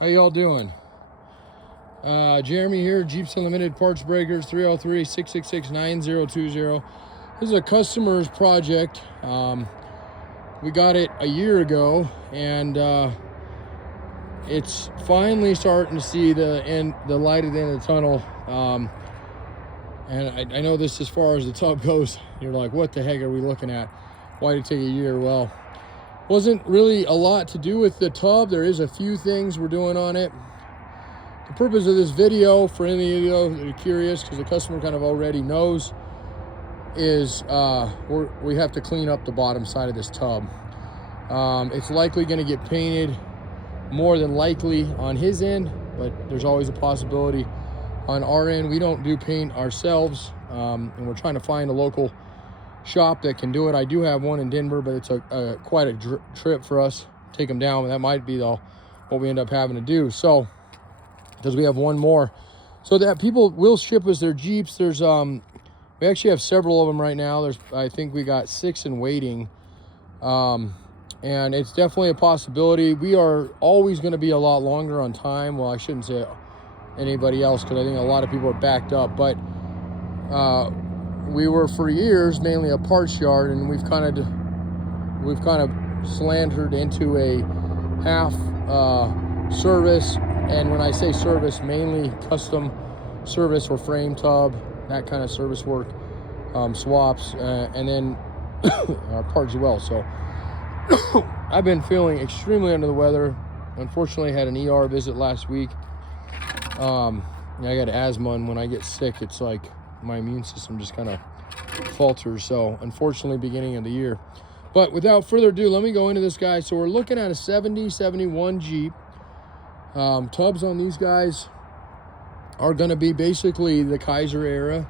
How y'all doing? Jeremy here, Jeeps Unlimited Parts Breakers, 303-666-9020. This is a customer's project. We got it a year ago, and it's finally starting to see the light at the end of the tunnel. And I know this as far as the tub goes. You're like, what the heck are we looking at? Why did it take a year? Well, wasn't really a lot to do with the tub. There is a few things we're doing on it. The purpose of this video, for any of you that are curious, because the customer kind of already knows, is we have to clean up the bottom side of this tub. It's likely going to get painted, more than likely, on his end, but there's always a possibility on our end. We don't do paint ourselves, and we're trying to find a local shop that can do it. I do have one in Denver, but it's quite a trip for us. Take them down, and that might be what we end up having to do. So, because we have one more, so that people will ship us their Jeeps. There's we actually have several of them right now. I think we got 6 in waiting, and it's definitely a possibility. We are always going to be a lot longer on time. Well, I shouldn't say anybody else, because I think a lot of people are backed up, but we were for years mainly a parts yard, and we've kind of slandered into a half service. And when I say service, mainly custom service or frame tub, that kind of service work, swaps, and then our parts as well. So I've been feeling extremely under the weather. Unfortunately, I had an ER visit last week. I got asthma, and when I get sick, it's like my immune system just kind of falters. So unfortunately, beginning of the year. But without further ado, let me go into this guy. So we're looking at a 70-71 Jeep. Tubs on these guys are going to be basically the Kaiser era,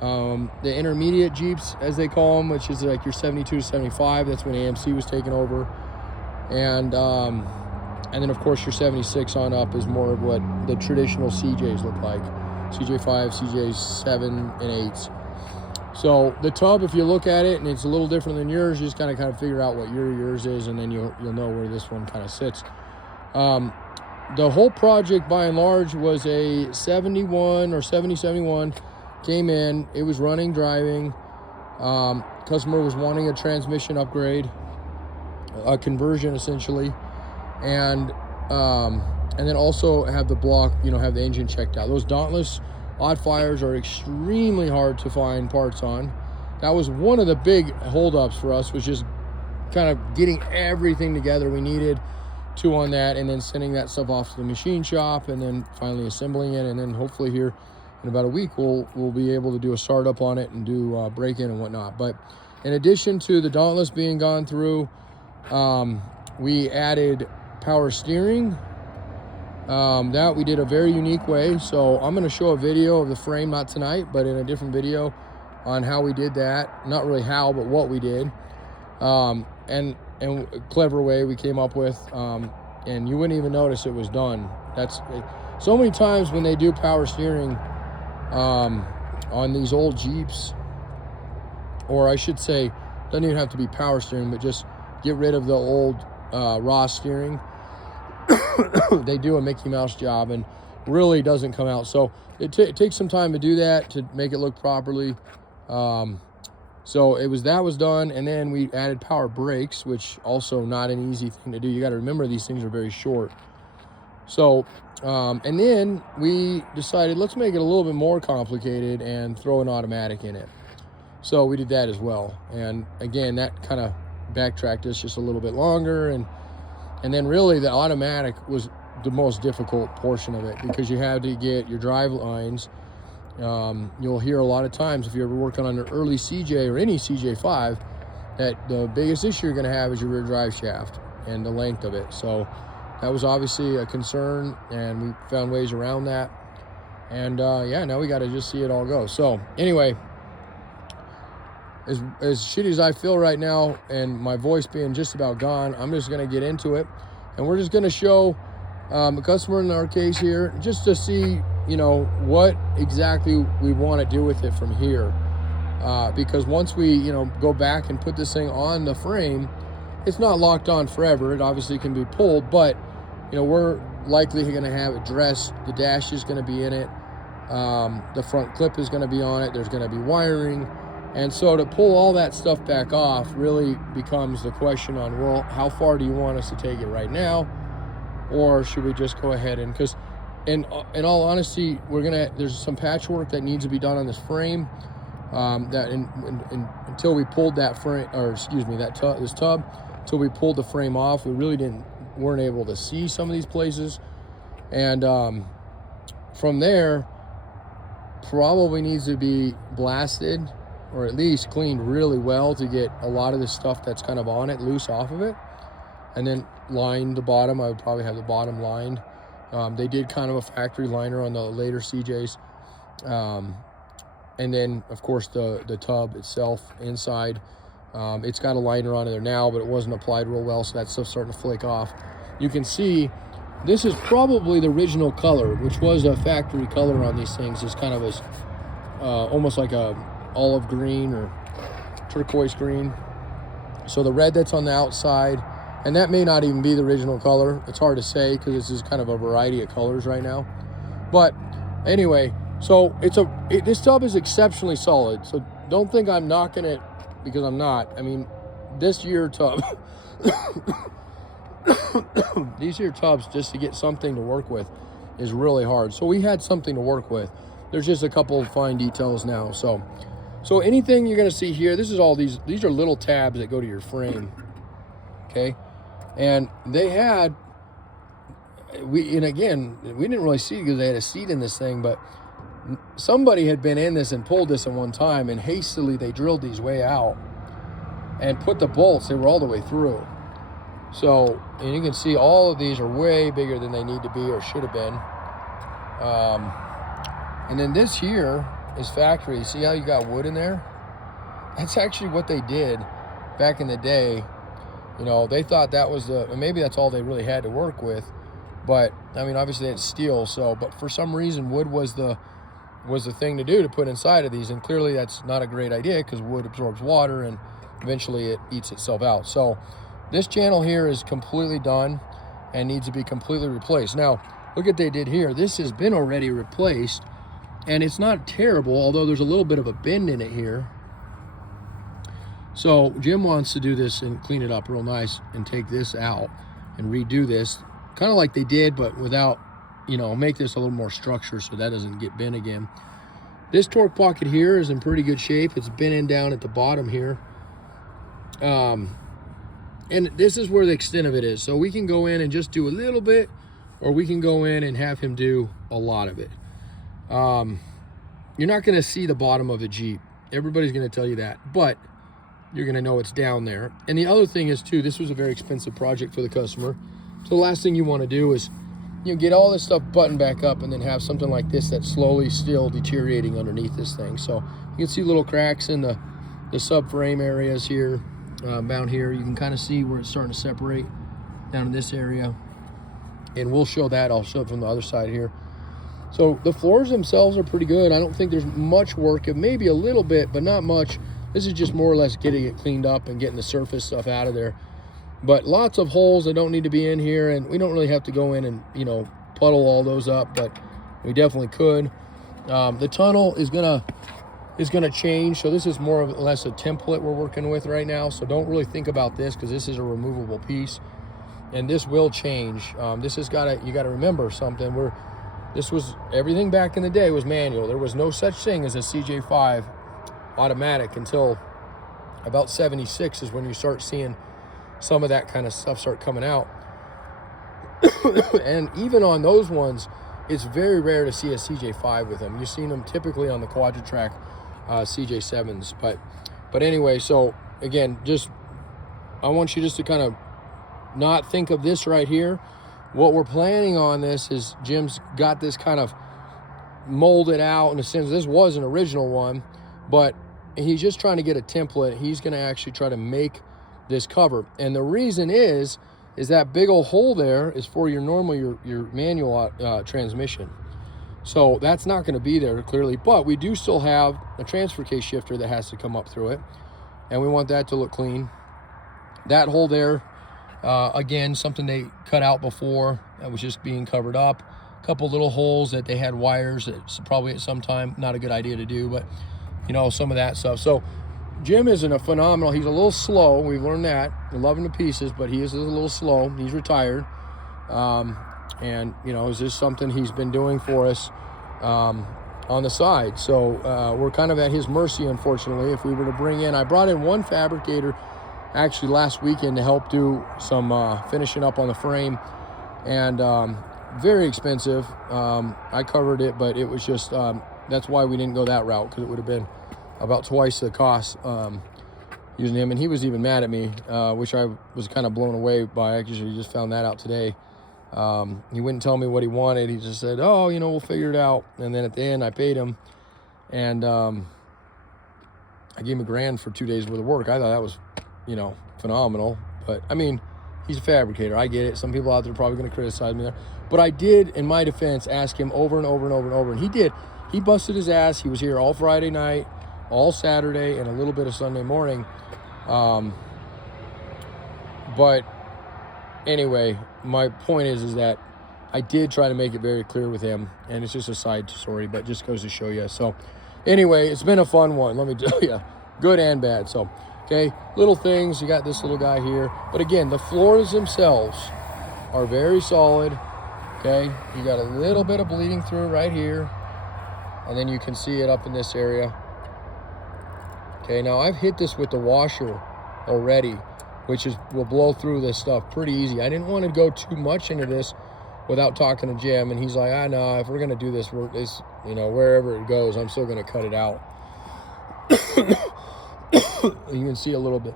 the intermediate Jeeps, as they call them, which is like your 72 to 75. That's when AMC was taken over, and then of course your 76 on up is more of what the traditional CJs look like, CJ5, CJ7 and 8s. So the tub, if you look at it and it's a little different than yours, you just kind of figure out what yours is, and then you'll know where this one kind of sits. The whole project, by and large, was a 71 or 70-71. Came in, it was running, driving. Customer was wanting a transmission upgrade, a conversion essentially, and then also have the block, have the engine checked out. Those Dauntless odd fires are extremely hard to find parts on. That was one of the big holdups for us, was just kind of getting everything together we needed to on that, and then sending that stuff off to the machine shop, and then finally assembling it, and then hopefully here in about a week we'll be able to do a startup on it and do break-in and whatnot. But in addition to the Dauntless being gone through, we added power steering. That we did a very unique way. So I'm going to show a video of the frame, not tonight, but in a different video, on how we did that. Not really how, but what we did. And a clever way we came up with, and you wouldn't even notice it was done. That's so many times when they do power steering on these old Jeeps, or I should say, doesn't even have to be power steering, but just get rid of the old raw steering. They do a Mickey Mouse job and really doesn't come out. So it takes some time to do that, to make it look properly. So that was done, and then we added power brakes, which also not an easy thing to do. You got to remember these things are very short. So, and then we decided, let's make it a little bit more complicated and throw an automatic in it. So we did that as well. And again, that kind of backtracked us just a little bit longer. And then really the automatic was the most difficult portion of it, because you had to get your drive lines. You'll hear a lot of times, if you're ever working on an early CJ or any CJ5, that the biggest issue you're going to have is your rear drive shaft and the length of it. So that was obviously a concern, and we found ways around that. And yeah, now we got to just see it all go. So anyway, as shitty as I feel right now, and my voice being just about gone, I'm just going to get into it, and we're just going to show the customer in our case here, just to see what exactly we want to do with it from here, because once we go back and put this thing on the frame, it's not locked on forever. It obviously can be pulled, but we're likely going to have it dressed. The dash is going to be in it. The front clip is going to be on it. There's going to be wiring. And so to pull all that stuff back off really becomes the question on, well, how far do you want us to take it right now? Or should we just go ahead and, because in all honesty, there's some patchwork that needs to be done on this frame. Until we pulled that frame, or excuse me, this tub, until we pulled the frame off, we really weren't able to see some of these places. And from there, probably needs to be blasted, or at least cleaned really well to get a lot of the stuff that's kind of on it loose off of it. And then line the bottom. I would probably have the bottom lined. They did kind of a factory liner on the later CJs. And then, of course, the tub itself inside. It's got a liner on it there now, but it wasn't applied real well, so that stuff's starting to flake off. You can see this is probably the original color, which was a factory color on these things. It's kind of almost like a olive green or turquoise green. So the red that's on the outside, and that may not even be the original color. It's hard to say because this is kind of a variety of colors right now. But anyway, so this tub is exceptionally solid. So don't think I'm knocking it, because I'm not. I mean, this year tub, these here tubs, just to get something to work with is really hard. So we had something to work with. There's just a couple of fine details now. So anything you're gonna see here, these are little tabs that go to your frame, okay? And they had, and again, we didn't really see because they had a seat in this thing, but somebody had been in this and pulled this at one time, and hastily they drilled these way out and put the bolts, they were all the way through. So, and you can see all of these are way bigger than they need to be or should have been. And then this here is factory. See how you got wood in there? That's actually what they did back in the day. You know, they thought that was maybe that's all they really had to work with. But I mean, obviously they had steel, but for some reason wood was the thing to do to put inside of these, and clearly that's not a great idea because wood absorbs water and eventually it eats itself out. So this channel here is completely done and needs to be completely replaced. Now look what they did here. This has been already replaced and it's not terrible, although there's a little bit of a bend in it here. So Jim wants to do this and clean it up real nice and take this out and redo this kind of like they did, but without, you know, make this a little more structure so that doesn't get bent again. This torque pocket here is in pretty good shape. It's bending down at the bottom here. And this is where the extent of it is. So we can go in and just do a little bit, or we can go in and have him do a lot of it. You're not going to see the bottom of the Jeep. Everybody's going to tell you that, but you're going to know it's down there. And the other thing is too, this was a very expensive project for the customer. So the last thing you want to do is, you know, get all this stuff buttoned back up and then have something like this that's slowly still deteriorating underneath this thing. So you can see little cracks in the subframe areas here, down here. You can kind of see where it's starting to separate down in this area. And we'll show that. I'll show it from the other side here. So the floors themselves are pretty good. I don't think there's much work. It may be a little bit, but not much. This is just more or less getting it cleaned up and getting the surface stuff out of there. But lots of holes that don't need to be in here, and we don't really have to go in and, you know, puddle all those up, but we definitely could. The tunnel is gonna change, so this is more or less a template we're working with right now. So don't really think about this because this is a removable piece, and this will change. This has you got to remember something. This was everything back in the day was manual. There was no such thing as a CJ5 automatic until about 76 is when you start seeing some of that kind of stuff start coming out. And even on those ones, it's very rare to see a CJ5 with them. You've seen them typically on the Quadra-Track CJ7s. But anyway, so again, I want you just to kind of not think of this right here. What we're planning on this is Jim's got this kind of molded out in a sense. This was an original one, but he's just trying to get a template. He's going to actually try to make this cover. And the reason is that big old hole there is for your manual transmission. So that's not going to be there clearly, but we do still have a transfer case shifter that has to come up through it. And we want that to look clean. That hole there Again, something they cut out before that was just being covered up. A couple little holes that they had wires that's probably at some time not a good idea to do, but you know, some of that stuff. So Jim isn't a phenomenal. He's a little slow. We've learned that. I love him to pieces, but he is a little slow. He's retired. And, you know, is this something he's been doing for us on the side? So we're kind of at his mercy, unfortunately. If we were to bring in, I brought in one fabricator actually last weekend to help do some finishing up on the frame. And very expensive. I covered it, but it was just, that's why we didn't go that route, because it would have been about twice the cost using him. And he was even mad at me, which I was kind of blown away by. Actually, just found that out today. He wouldn't tell me what he wanted. He just said, oh, you know, we'll figure it out. And then at the end, I paid him. And I gave him $1,000 for 2 days worth of work. I thought that was, you know, phenomenal. But, I mean, he's a fabricator. I get it. Some people out there are probably going to criticize me there. But I did, in my defense, ask him over and over and over and over. And he did. He busted his ass. He was here all Friday night, all Saturday, and a little bit of Sunday morning. But anyway, my point is that I did try to make it very clear with him, and it's just a side story, but just goes to show you. So anyway, it's been a fun one, let me tell you, good and bad. So, okay, little things. You got this little guy here. But again, the floors themselves are very solid, okay? You got a little bit of bleeding through right here, and then you can see it up in this area. Okay, now I've hit this with the washer already, which will blow through this stuff pretty easy. I didn't want to go too much into this without talking to Jim, and he's like, no, if we're gonna do this, you know, wherever it goes, I'm still gonna cut it out. You can see a little bit.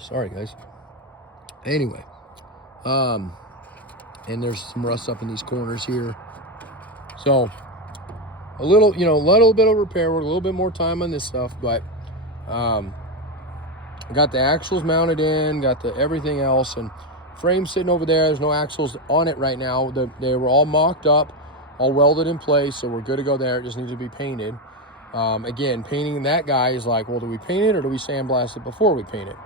Sorry, guys. Anyway, and there's some rust up in these corners here. So a little, you know, a little bit of repair work, a little bit more time on this stuff, but got the axles mounted in, got the everything else, and frame sitting over there. There's no axles on it right now. They were all mocked up, all welded in place, so we're good to go there. It just needs to be painted. Again, painting that guy is like, well, do we paint it or do we sandblast it before we paint it?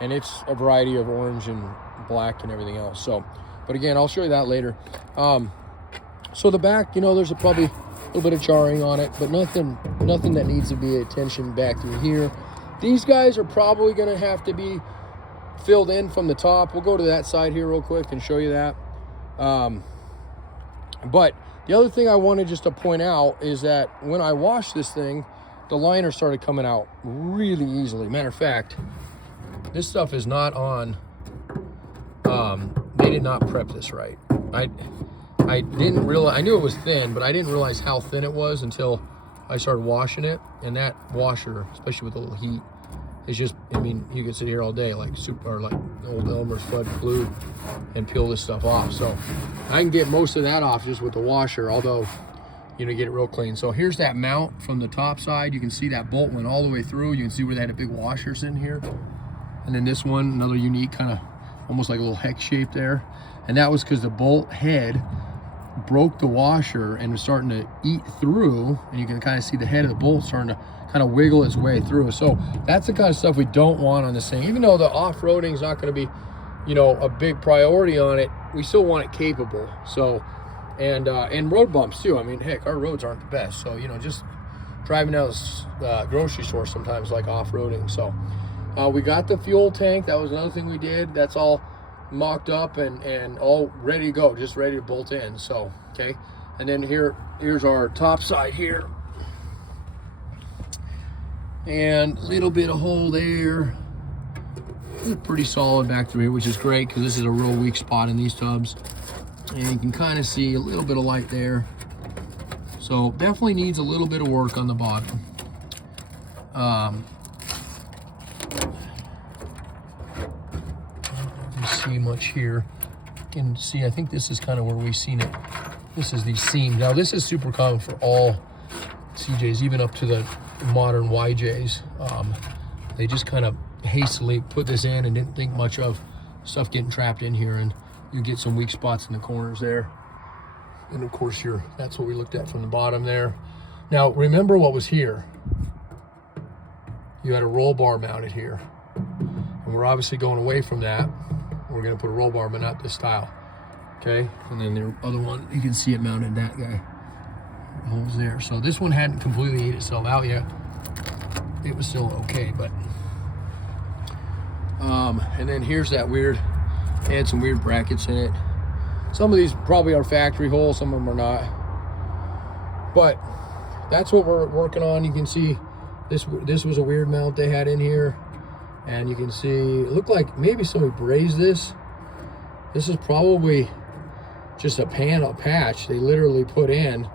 And it's a variety of orange and black and everything else. So, but again, I'll show you that later. So the back, you know, there's probably a little bit of charring on it, but nothing that needs to be attention back through here. These guys are probably going to have to be filled in from the top. We'll go to that side here real quick and show you that. But the other thing I wanted just to point out is that when I washed this thing, the liner started coming out really easily. Matter of fact, this stuff is not on, they did not prep this right. I didn't realize, I knew it was thin, but I didn't realize how thin it was until I started washing it. And that washer, especially with a little heat, is just, I mean, you could sit here all day like old Elmer's Flood glue and peel this stuff off. So I can get most of that off just with the washer, although, you know, get it real clean. So here's that mount from the top side. You can see that bolt went all the way through. You can see where they had a big washer in here. And then this one, another unique kind of, almost like a little hex shape there. And that was because the bolt head broke the washer and was starting to eat through, and you can kind of see the head of the bolt starting to kind of wiggle its way through. So that's the kind of stuff we don't want on this thing. Even though the off-roading is not going to be, you know, a big priority on it, we still want it capable. So, and road bumps too. I mean, heck, our roads aren't the best. So, you know, just driving out the grocery store sometimes like off-roading. So we got the fuel tank. That was another thing we did. That's all mocked up and all ready to go, just ready to bolt in. So, okay. And then here's our top side here. And a little bit of hole there. It's pretty solid back through here, which is great because this is a real weak spot in these tubs. And you can kind of see a little bit of light there. So definitely needs a little bit of work on the bottom. See much here. You can see, I think this is kind of where we've seen it. This is these seams. Now this is super common for all CJs, even up to the modern YJs. They just kind of hastily put this in and didn't think much of stuff getting trapped in here, and you get some weak spots in the corners there. And of course that's what we looked at from the bottom there. Now remember what was here. You had a roll bar mounted here. we're obviously going away from that. We're gonna put a roll bar, but not this style. Okay, and then the other one, you can see it mounted, that guy. The holes there. So this one hadn't completely ate itself out yet. It was still okay, but and then here's that weird, had some weird brackets in it. Some of these probably are factory holes, some of them are not. But that's what we're working on. You can see this was a weird mount they had in here. And you can see, it looked like maybe somebody brazed this. This is probably just a patch they literally put in.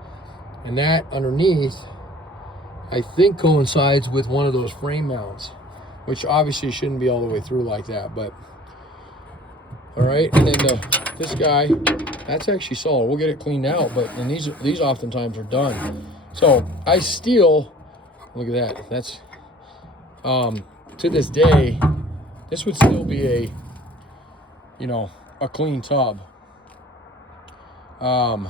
And that underneath, I think coincides with one of those frame mounts, which obviously shouldn't be all the way through like that, but all right. And then this guy, that's actually solid. We'll get it cleaned out, but then these oftentimes are done. So I still, look at that. That's to this day, this would still be a, you know, a clean tub. You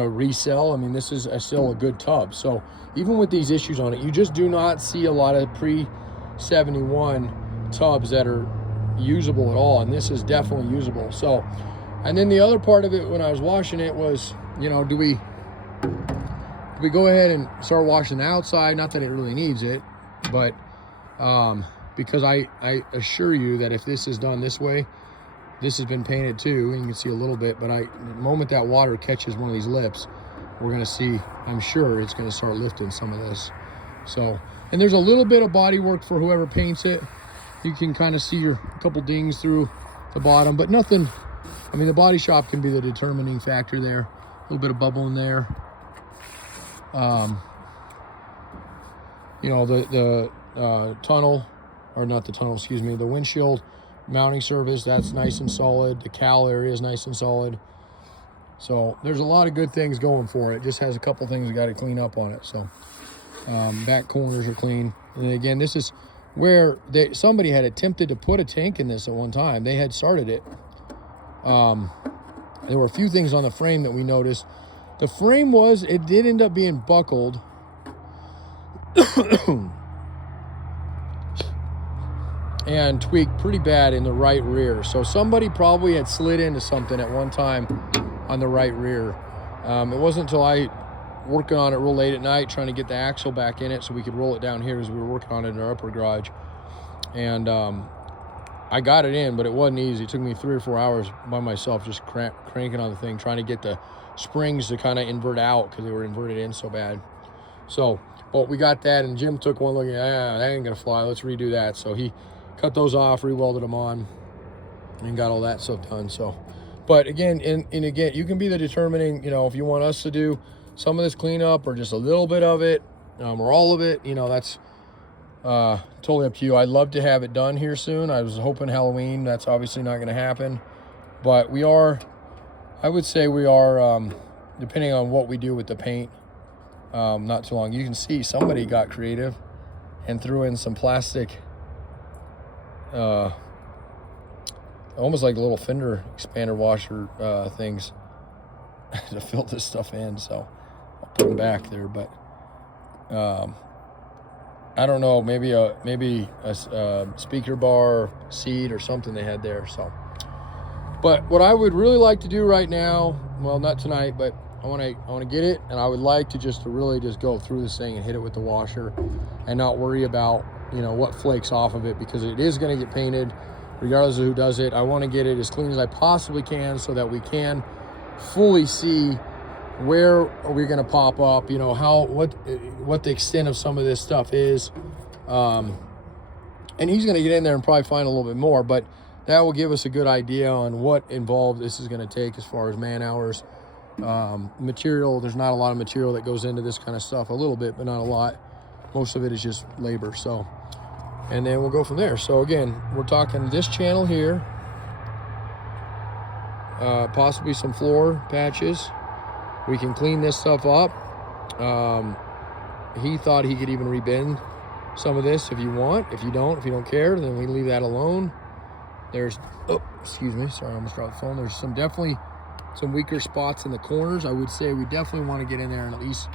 know, resell. I mean, this is still a good tub. So even with these issues on it, you just do not see a lot of pre-71 tubs that are usable at all, and this is definitely usable. So, and then the other part of it when I was washing it was, you know, do we go ahead and start washing the outside? Not that it really needs it, but because I assure you that if this is done this way, this has been painted too, and you can see a little bit, but the moment that water catches one of these lips, we're gonna see, I'm sure it's gonna start lifting some of this. So, and there's a little bit of body work for whoever paints it. You can kind of see your couple dings through the bottom, but nothing. I mean, the body shop can be the determining factor there. A little bit of bubble in there. You know, the tunnel, or not the tunnel, excuse me, the windshield mounting surface, that's nice and solid. The cowl area is nice and solid. So there's a lot of good things going for it. Just has a couple things we got to clean up on it. So back corners are clean. And again, this is where somebody had attempted to put a tank in this at one time. They had started it. There were a few things on the frame that we noticed. The frame it did end up being buckled. And tweaked pretty bad in the right rear. So somebody probably had slid into something at one time on the right rear. It wasn't until I working on it real late at night, trying to get the axle back in it so we could roll it down here as we were working on it in our upper garage. And I got it in, but it wasn't easy. It took me 3 or 4 hours by myself just cranking on the thing, trying to get the springs to kind of invert out because they were inverted in so bad. So, but we got that, and Jim took one look at, that ain't gonna fly, let's redo that. So he cut those off, re-welded them on, and got all that stuff done. So, but again, and again, you can be the determining, you know, if you want us to do some of this cleanup or just a little bit of it, or all of it, you know, that's totally up to you. I'd love to have it done here soon. I was hoping Halloween. That's obviously not going to happen, but we are, I would say we are, depending on what we do with the paint, not too long. You can see somebody got creative and threw in some plastic, almost like little fender expander washer things to fill this stuff in. So I'll put them back there, but I don't know, maybe a speaker bar seat or something they had there. So, but what I would really like to do right now, well, not tonight, but I want to get it, and I would like to really just go through this thing and hit it with the washer and not worry about, you know, what flakes off of it, because it is going to get painted regardless of who does it. I want to get it as clean as I possibly can so that we can fully see where are we going to pop up, you know, what the extent of some of this stuff is. And he's going to get in there and probably find a little bit more, but that will give us a good idea on what involved this is going to take as far as man hours. Material, there's not a lot of material that goes into this kind of stuff, a little bit, but not a lot. Most of it is just labor. So, and then we'll go from there. So again, we're talking this channel here, possibly some floor patches. We can clean this stuff up. He thought he could even rebend some of this if you want. If you don't care, then we leave that alone. There's, oh, excuse me, sorry, I almost dropped the phone. There's definitely some weaker spots in the corners. I would say we definitely want to get in there and at least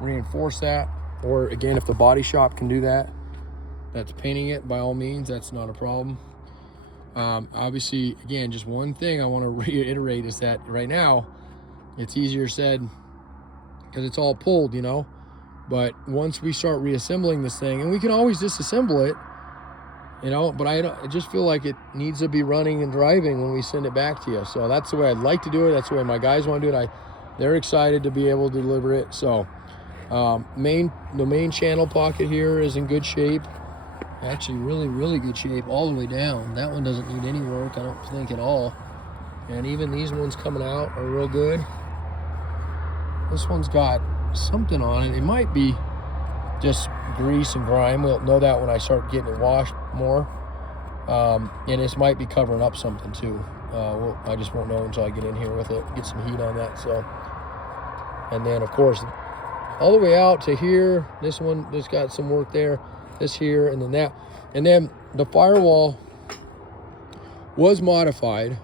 reinforce that. Or again, if the body shop can do that, that's painting it, by all means, that's not a problem. Obviously, again, just one thing I want to reiterate is that right now it's easier said because it's all pulled, you know. But once we start reassembling this thing, and we can always disassemble it, you know, but I just feel like it needs to be running and driving when we send it back to you. So that's the way I'd like to do it. That's the way my guys want to do it. They're excited to be able to deliver it. So the main channel pocket here is in good shape. Actually, really good shape all the way down. That one doesn't need any work, I don't think, at all. And even these ones coming out are real good. This one's got something on it. It might be just grease and grime. We'll know that when I start getting it washed more. And this might be covering up something too. I just won't know until I get in here with it, get some heat on that. So, and then of course, all the way out to here, this one just got some work there. This here, and then that, and then the firewall was modified.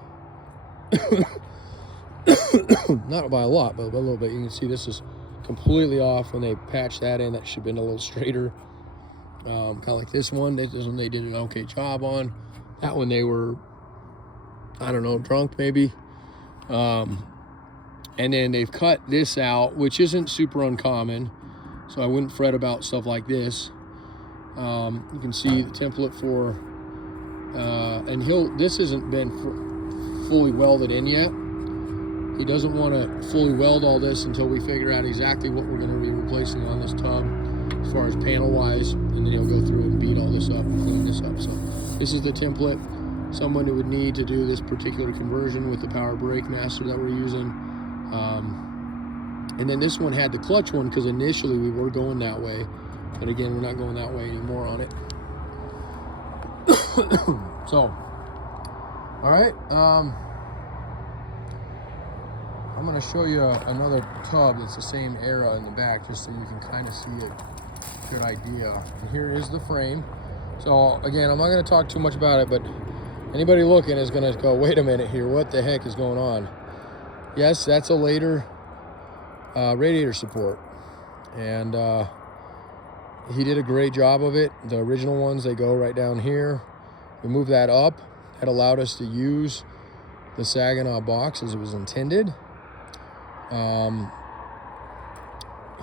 Not by a lot, but a little bit. You can see this is completely off. When they patched that in, that should have been a little straighter. Kind of like this one. They did an okay job on. That one they were, I don't know, drunk maybe. And then they've cut this out, which isn't super uncommon. So I wouldn't fret about stuff like this. You can see the template for, and this hasn't been fully welded in yet. He doesn't want to fully weld all this until we figure out exactly what we're going to be replacing on this tub as far as panel wise, and then he'll go through and beat all this up and clean this up. So this is the template someone who would need to do this particular conversion with the power brake master that we're using. And then this one had the clutch one because initially we were going that way, but again, we're not going that way anymore on it. So, all right. I'm going to show you another tub that's the same era in the back, just so you can kind of see a good idea. And here is the frame. So again, I'm not going to talk too much about it, but anybody looking is going to go, wait a minute here, what the heck is going on? Yes, that's a later radiator support, and he did a great job of it. The original ones, they go right down here. We moved that up. That allowed us to use the Saginaw box as it was intended.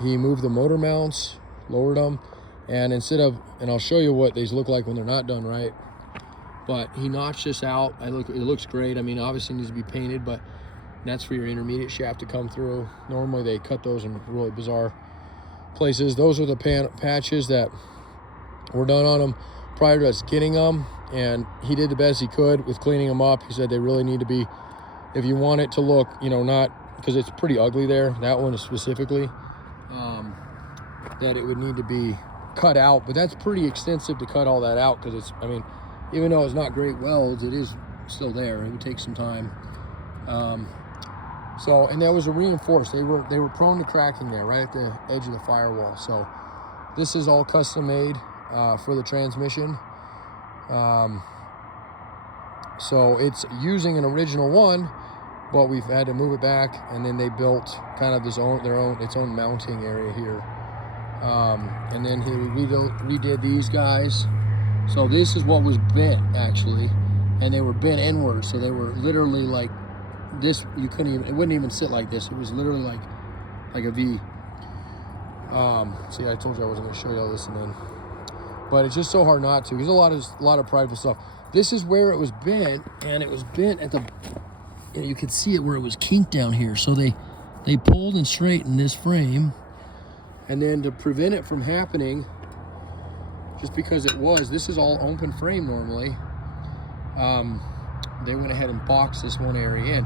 He moved the motor mounts, lowered them, and instead of, and I'll show you what these look like when they're not done right, but he notched this out. It looks great. I mean, obviously it needs to be painted, but that's for your intermediate shaft to come through. Normally they cut those in really bizarre places. Those are the patches that were done on them prior to us getting them, and he did the best he could with cleaning them up. He said they really need to be, if you want it to look, you know, not, because it's pretty ugly there, that one specifically, that it would need to be cut out. But that's pretty extensive to cut all that out, because it's, I mean, even though it's not great welds, it is still there. It would take some time. So, and that was a reinforced. They were prone to cracking there, right at the edge of the firewall. So this is all custom made for the transmission. So it's using an original one, but we've had to move it back, and then they built kind of its own mounting area here. And then he redid these guys. So this is what was bent actually, and they were bent inward, so they were literally like this. You couldn't even, it wouldn't even sit like this. It was literally like a V. See, I told you I wasn't going to show you all this, and then, but it's just so hard not to. There's a lot of prideful stuff. This is where it was bent, and it was bent at the, you could see it where it was kinked down here. So they pulled and straightened this frame, and then to prevent it from happening, just because this is all open frame normally, they went ahead and boxed this one area in.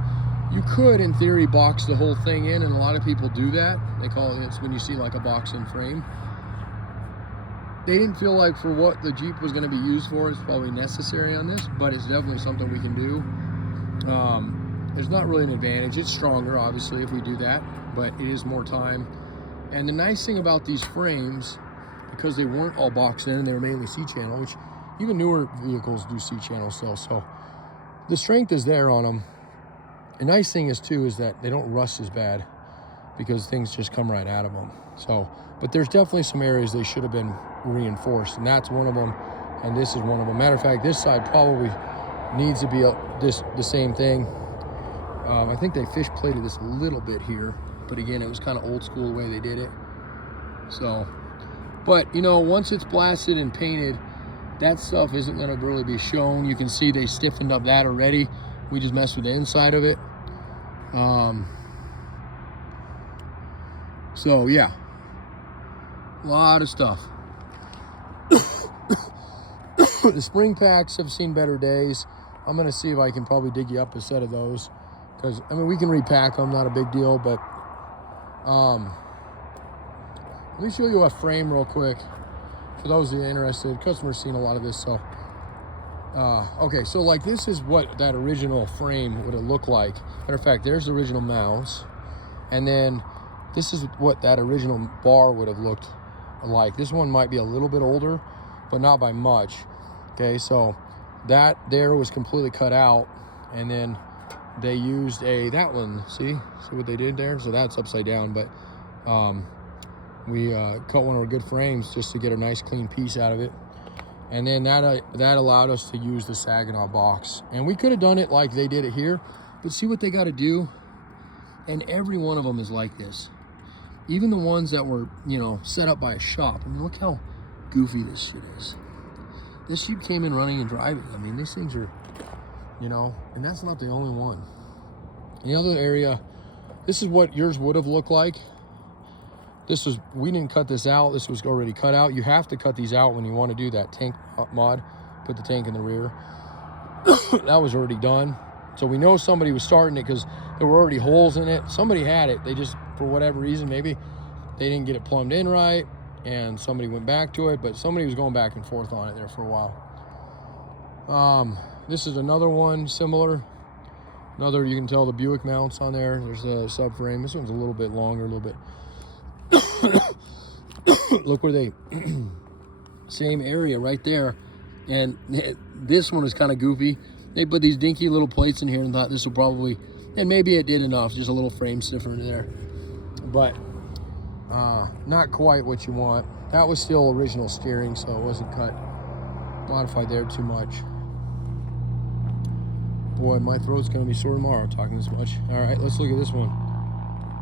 You could, in theory, box the whole thing in, and a lot of people do that. They call it, it's when you see like a box-in frame. They didn't feel like for what the Jeep was going to be used for, it's probably necessary on this, but it's definitely something we can do. There's not really an advantage. It's stronger, obviously, if we do that, but it is more time. And the nice thing about these frames, because they weren't all boxed in, and they were mainly C-channel, which even newer vehicles do C-channel still, so the strength is there on them. The nice thing is, too, is that they don't rust as bad. because things just come right out of them. So, but there's definitely some areas they should have been reinforced, and that's one of them, and this is one of them. Matter of fact, this side probably needs to be the same thing. I think they fish plated this a little bit here, but again, it was kind of old school the way they did it. So, but you know, once it's blasted and painted, that stuff isn't going to really be shown. You can see they stiffened up that already. We just messed with the inside of it. So yeah, a lot of stuff. The spring packs have seen better days. I'm going to see if I can probably dig you up a set of those, because I mean, we can repack them, not a big deal. But let me show you a frame real quick for those that are interested. Customers seen a lot of this. So okay, so like this is what that original frame would have looked like. Matter of fact, there's the original mouse, and then this is what that original bar would have looked like. This one might be a little bit older, but not by much. Okay, so that there was completely cut out, and then they used that one. See what they did there? So that's upside down, but we cut one of our good frames just to get a nice clean piece out of it. And then that allowed us to use the Saginaw box. And we could have done it like they did it here, but see what they got to do? And every one of them is like this. Even the ones that were, you know, set up by a shop. I mean, look how goofy this shit is. This sheep came in running and driving. I mean, these things are, you know, and that's not the only one. In the other area, this is what yours would have looked like. We didn't cut this out. This was already cut out. You have to cut these out when you want to do that tank mod, put the tank in the rear. That was already done. So we know somebody was starting it because there were already holes in it. Somebody had it. They just, for whatever reason, maybe they didn't get it plumbed in right, and somebody went back to it, but somebody was going back and forth on it there for a while. This is another one similar. Another, you can tell the Buick mounts on there. There's a subframe. This one's a little bit longer, a little bit. Look where they, same area right there. And this one is kind of goofy. They put these dinky little plates in here and thought this will probably, and maybe it did enough, just a little frame sniffer in there. But not quite what you want. That was still original steering, so it wasn't modified there too much. Boy, my throat's gonna be sore tomorrow talking this much. All right, let's look at this one.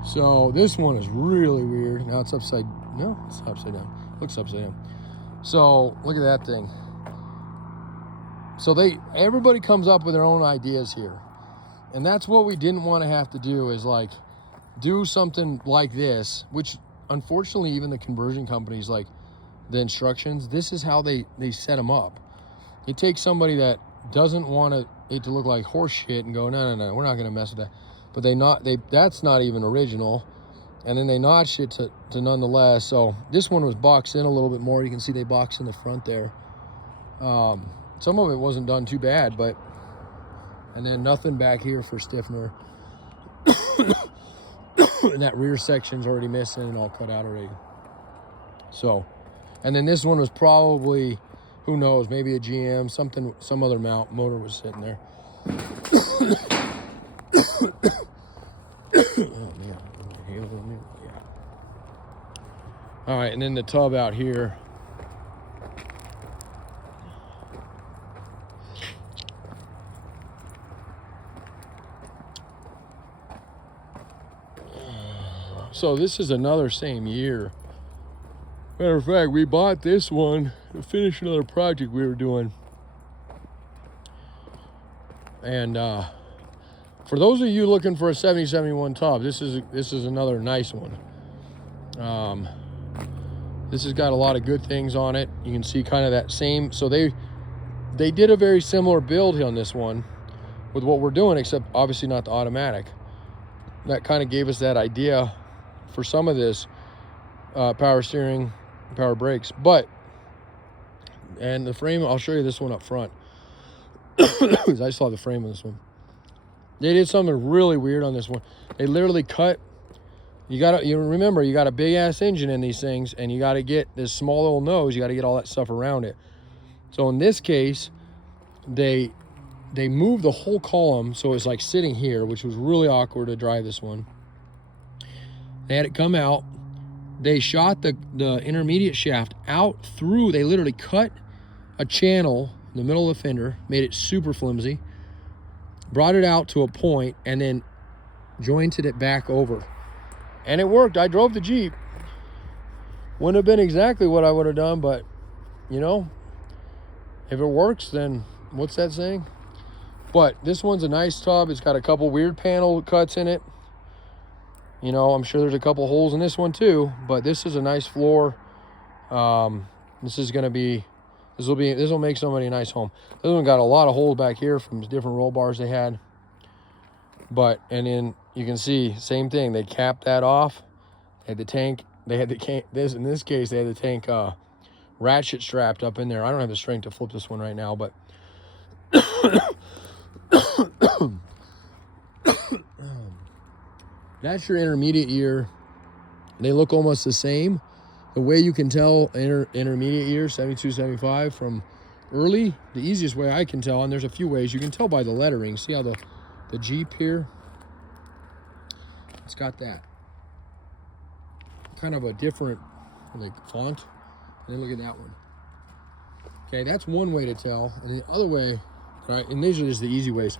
So this one is really weird. Now it's upside, no, it's upside down. Looks upside down. So look at that thing. So everybody comes up with their own ideas here. And that's what we didn't want to have to do, is like do something like this, which unfortunately even the conversion companies, like the instructions, this is how they set them up. It takes somebody that doesn't want it to look like horse shit and go, no, we're not going to mess with that. But that's not even original. And then they notched it to nonetheless. So this one was boxed in a little bit more. You can see they boxed in the front there. Some of it wasn't done too bad, but, and then nothing back here for stiffener. And that rear section's already missing and all cut out already. So, and then this one was probably, who knows, maybe a GM, some other motor was sitting there. Oh man, yeah. All right, and then the tub out here. So this is another same year. Matter of fact, we bought this one to finish another project we were doing. And for those of you looking for a 7071 tub, this is another nice one. This has got a lot of good things on it. You can see kind of that same, so they did a very similar build on this one with what we're doing, except obviously not the automatic. That kind of gave us that idea for some of this power steering, power brakes. And the frame, I'll show you this one up front. I saw the frame on this one. They did something really weird on this one. They literally cut, you remember, you got a big ass engine in these things, and you got to get this small little nose, you got to get all that stuff around it. So in this case, they moved the whole column, so it's like sitting here, which was really awkward to drive this one. They had it come out. They shot the intermediate shaft out through. They literally cut a channel in the middle of the fender, made it super flimsy, brought it out to a point, and then jointed it back over. And it worked. I drove the Jeep. Wouldn't have been exactly what I would have done, but, you know, if it works, then what's that saying? But this one's a nice tub. It's got a couple weird panel cuts in it. You know, I'm sure there's a couple holes in this one too, but this is a nice floor. This will make somebody a nice home. This one got a lot of holes back here from different roll bars they had. But, and then you can see, same thing. They capped that off. They had the tank. They had the in this case, they had the tank ratchet strapped up in there. I don't have the strength to flip this one right now, but that's your intermediate year. They look almost the same. The way you can tell intermediate year, 72, 75 from early, the easiest way I can tell, and there's a few ways, you can tell by the lettering. See how the Jeep here, it's got that kind of a different like font. And then look at that one. Okay, that's one way to tell. And the other way, right, and these are just the easy ways.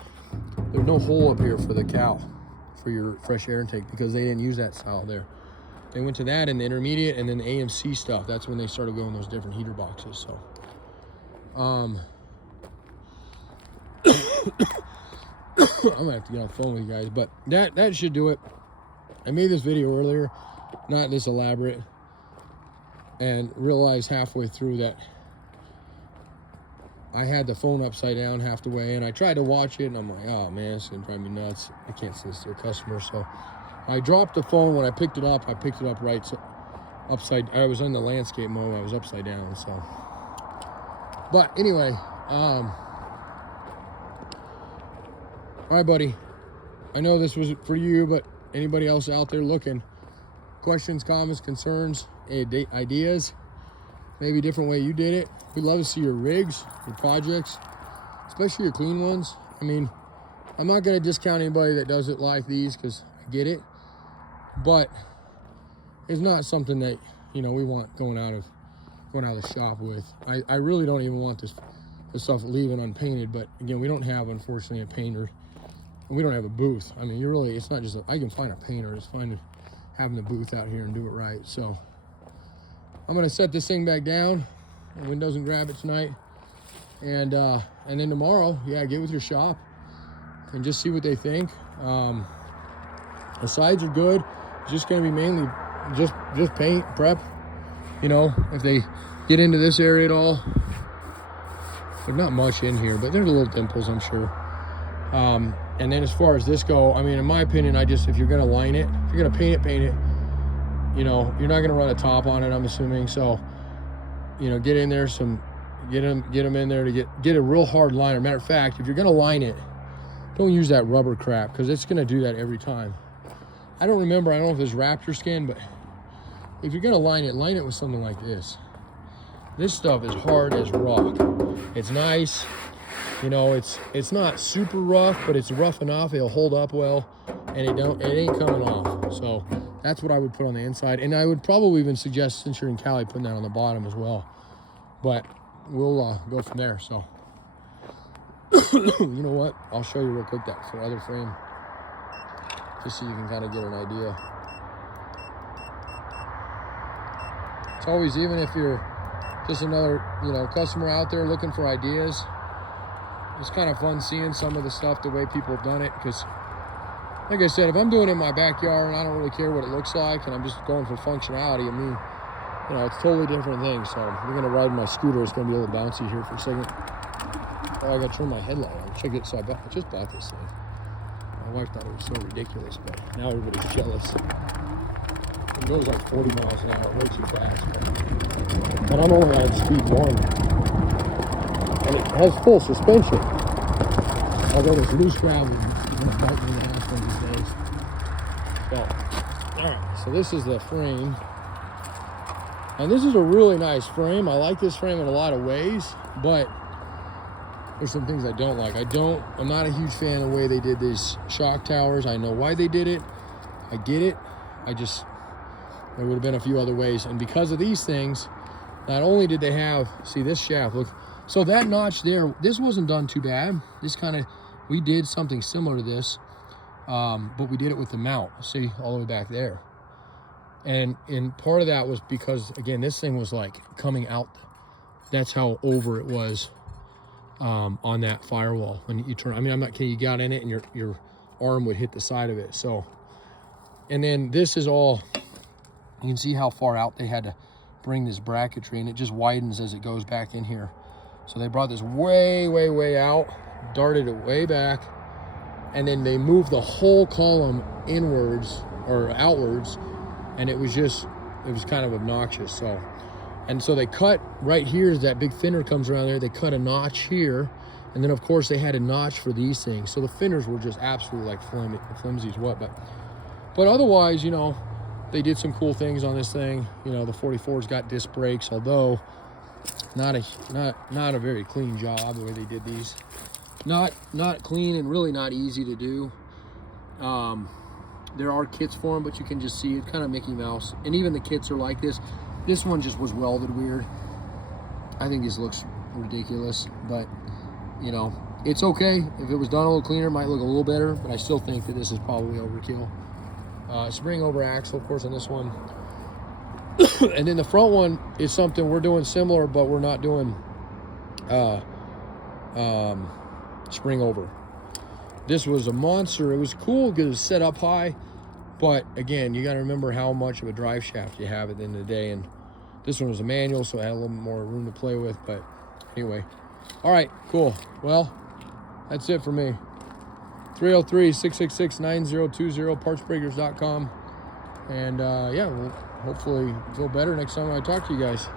There's no hole up here for the cow, for your fresh air intake, because they didn't use that style there. They went to that in the intermediate, and then the AMC stuff. That's when they started going those different heater boxes. So, I'm gonna have to get on the phone with you guys, but that should do it. I made this video earlier, not this elaborate, and realized halfway through that I had the phone upside down half the way, and I tried to watch it, and I'm like, oh man, it's gonna drive me nuts. I can't send this to a customer, so I dropped the phone. When I picked it up right, so upside. I was in the landscape mode. I was upside down. So, but anyway, all right, buddy. I know this was for you, but anybody else out there looking, questions, comments, concerns, ideas, maybe a different way you did it. We'd love to see your rigs, your projects, especially your clean ones. I mean, I'm not going to discount anybody that does it like these, because I get it, but it's not something that, you know, we want going out of the shop with. I really don't even want this stuff leaving unpainted, but again, we don't have, unfortunately, a painter. We don't have a booth. I mean, it's not just, I can find a painter. It's fine having the booth out here and do it right. So I'm going to set this thing back down. The wind doesn't grab it tonight. And then tomorrow, yeah, get with your shop and just see what they think. The sides are good. It's just going to be mainly just paint, prep. You know, if they get into this area at all, there's not much in here, but there's little dimples, I'm sure. And then as far as this go, I mean, in my opinion, if you're going to line it, if you're going to paint it, you know, you're not going to run a top on it, I'm assuming. So, you know, get in there get them in there to get a real hard liner. Matter of fact, if you're going to line it, don't use that rubber crap, because it's going to do that every time. I don't know if it's Raptor skin, but if you're going to line it with something like this. This stuff is hard as rock. It's nice. You know, it's not super rough, but it's rough enough. It'll hold up well, and it ain't coming off. So that's what I would put on the inside. And I would probably even suggest, since you're in Cali, putting that on the bottom as well. But we'll go from there. So you know what? I'll show you real quick that other frame, just so you can kind of get an idea. It's always, even if you're just another, you know, customer out there looking for ideas, it's kind of fun seeing some of the stuff, the way people have done it. Because, like I said, if I'm doing it in my backyard and I don't really care what it looks like, and I'm just going for functionality, I mean, you know, it's totally different thing. So we're gonna ride my scooter. It's gonna be a little bouncy here for a second. Oh, I gotta turn my headlight on. Check it. So I just bought this thing. My wife thought it was so ridiculous, but now everybody's jealous. It goes like 40 miles an hour, way too fast. But I'm only on speed 1. And it has full suspension. Although there's loose gravel, it's gonna bite me in the ass one of these days. So, alright, so this is the frame. And this is a really nice frame. I like this frame in a lot of ways, but there's some things I don't like. I'm not a huge fan of the way they did these shock towers. I know why they did it. I get it. There would have been a few other ways. And because of these things, not only did they have, see this shaft, look. So that notch there, this wasn't done too bad. This kind of, we did something similar to this, but we did it with the mount. See, all the way back there. And part of that was because, again, this thing was like coming out. That's how over it was on that firewall. When you turn, I mean, I'm not kidding, you got in it and your arm would hit the side of it. So, and then this is all, you can see how far out they had to bring this bracketry, and it just widens as it goes back in here. So they brought this way, way, way out, darted it way back, and then they moved the whole column inwards or outwards, and it was kind of obnoxious. So, and so they cut right here, as that big fender comes around there, they cut a notch here, and then of course they had a notch for these things. So the fenders were just absolutely like flimsy as what, but otherwise, you know, they did some cool things on this thing. You know, the 44's got disc brakes, although not a very clean job the way they did these. Not clean and really not easy to do. There are kits for them, but you can just see it kind of Mickey Mouse. And even the kits are like this. This one just was welded weird. I think this looks ridiculous, but you know, it's okay. If it was done a little cleaner, it might look a little better, but I still think that this is probably overkill. Spring over axle, of course, on this one. And then the front one is something we're doing similar, but we're not doing spring over. This was a monster. It was cool because it was set up high, but again, you got to remember how much of a drive shaft you have at the end of the day. And this one was a manual, so I had a little more room to play with. But anyway, all right, cool. Well, that's it for me. 303-666-9020, partsbreakers.com. And yeah, we'll hopefully feel better next time I talk to you guys.